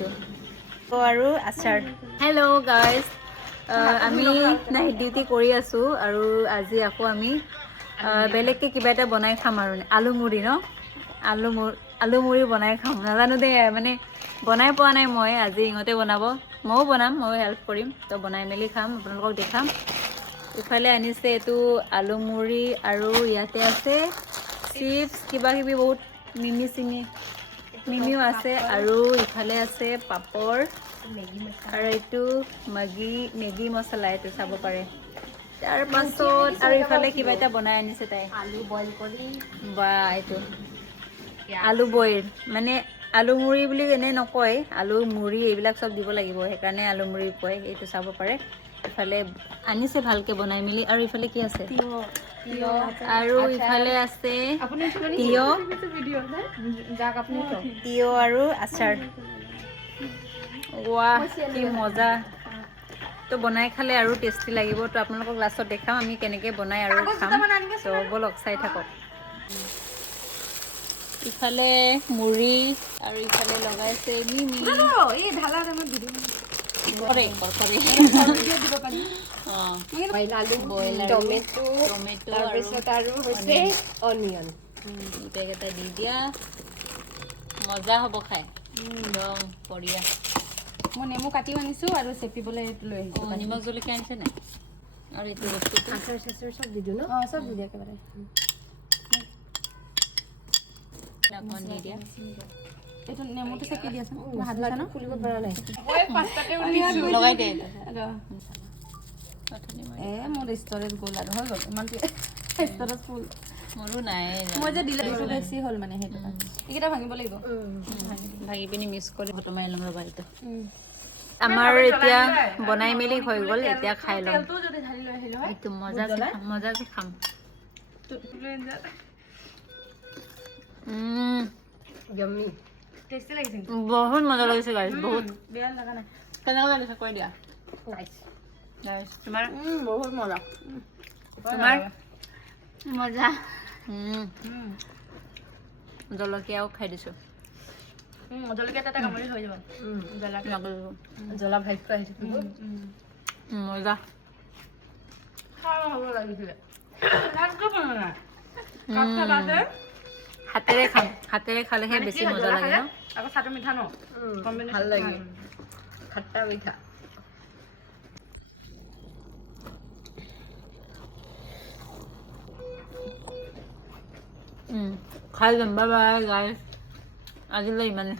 এইটো আৰু আচাৰ। হেল্ল' গাইজ, আমি নাইট ডিউটি কৰি আছোঁ আৰু আজি আকৌ আমি বেলেগকৈ কিবা এটা বনাই খাম আৰু আলু মুড়ি ন, আলু মুড়ি বনাই খাম। নাজানো দেই, মানে বনাই পোৱা নাই মই, আজি ইহঁতে বনাব, ময়ো বনাম, ময়ো হেল্প কৰিম, তো বনাই মেলি খাম, আপোনালোকক দেখাম। ইফালে আনিছে এইটো আলু মুড়ি আৰু ইয়াতে আছে চিপছ কিবা কিবি বহুত মিমিও আছে আৰু ইফালে আছে পাপৰ আৰু এইটো মেগী মছলা, এইটো চাব পাৰে। তাৰ পাছত আৰু ইফালে কিবা এটা বনাই আনিছে তাই, আলু বইল কৰি, বা এইটো আলু বইল মানে আলু মুড়ি বুলি এনেই নকয়, আলু মুড়ি এইবিলাক চব দিব লাগিব, সেইকাৰণে আলু মুড়ি কয়। এইটো চাব পাৰে, ইফালে আনিছে ভালকৈ বনাই মেলি। আৰু ইফালে কি আছে, আৰু ইফালে আছে তিয়হ আৰু আচাৰ। ৱাহ কি মজা! তো বনাই খালে আৰু টেষ্টি লাগিব, তো আপোনালোকক লাষ্টত দেখাম আমি কেনেকৈ বনাই আৰু খাম। তো ব'লক চাই থাকক। ইফালে মুড়ি আৰু ইফালে লগাইছে মিমি। টমেটো তাৰপিছত আৰু হৈছে অনিয়ন, গোটেইকেইটা দি দিয়া, মজা হ'ব খাই, একদম বঢ়িয়া। মই নেমু কাটিও আনিছোঁ আৰু চেপিবলৈ লৈ আহিছোঁ। নিমখ জলকীয়া আনিছে নাই? আৰু এইটো বস্তুটো আচাৰ চাচাৰ চব দি দিওঁ ন? অঁ, চব দি দিয়া একেবাৰে। অকণমান দি দিয়া। এইটো নেমুটো চেপি দিয়াচোন, হাত ধুইছা ন? খুলিব পৰা নাই। লগাই দে। মোৰ ষ্ট'ৰেজ গ'ল আৰু হৈ গ'ল, ইমান ষ্ট'ৰেজ ফুল। মোৰো নাই, মই যে দিলে বেছি হ'ল মানে, সেইটো এইকেইটা ভাঙিব লাগিব, ভাঙি পিনি মিক্স কৰি ফটো মাৰি ল'ম ৰ'বা। এইটো আমাৰ এতিয়া বনাই মেলি হৈ গ'ল, এতিয়া খাই ল'ম। এইটো মজাকে খাম। বহুত মজা লাগিছে গাইছ, বহুত বেয়া লগা নাই। কেনেকুৱা লাগিছে কৈ দিয়া। তোমাৰ বহুত মজা। তোমাৰ মজা। জলকীয়াও খাই দিছোঁ। জলকীয়া তাতে কামুৰি হৈ যাব। জ্বলা ভাজিটো আহিছে মজা। হাতেৰে খালেহে বেছি মজা লাগে ন? আকৌ চাটৰ মিঠা ন? ভাল লাগে, খাট্টা মিঠা। খাই যাম, বাই বাই গাইছ, আজিলৈ ইমানে।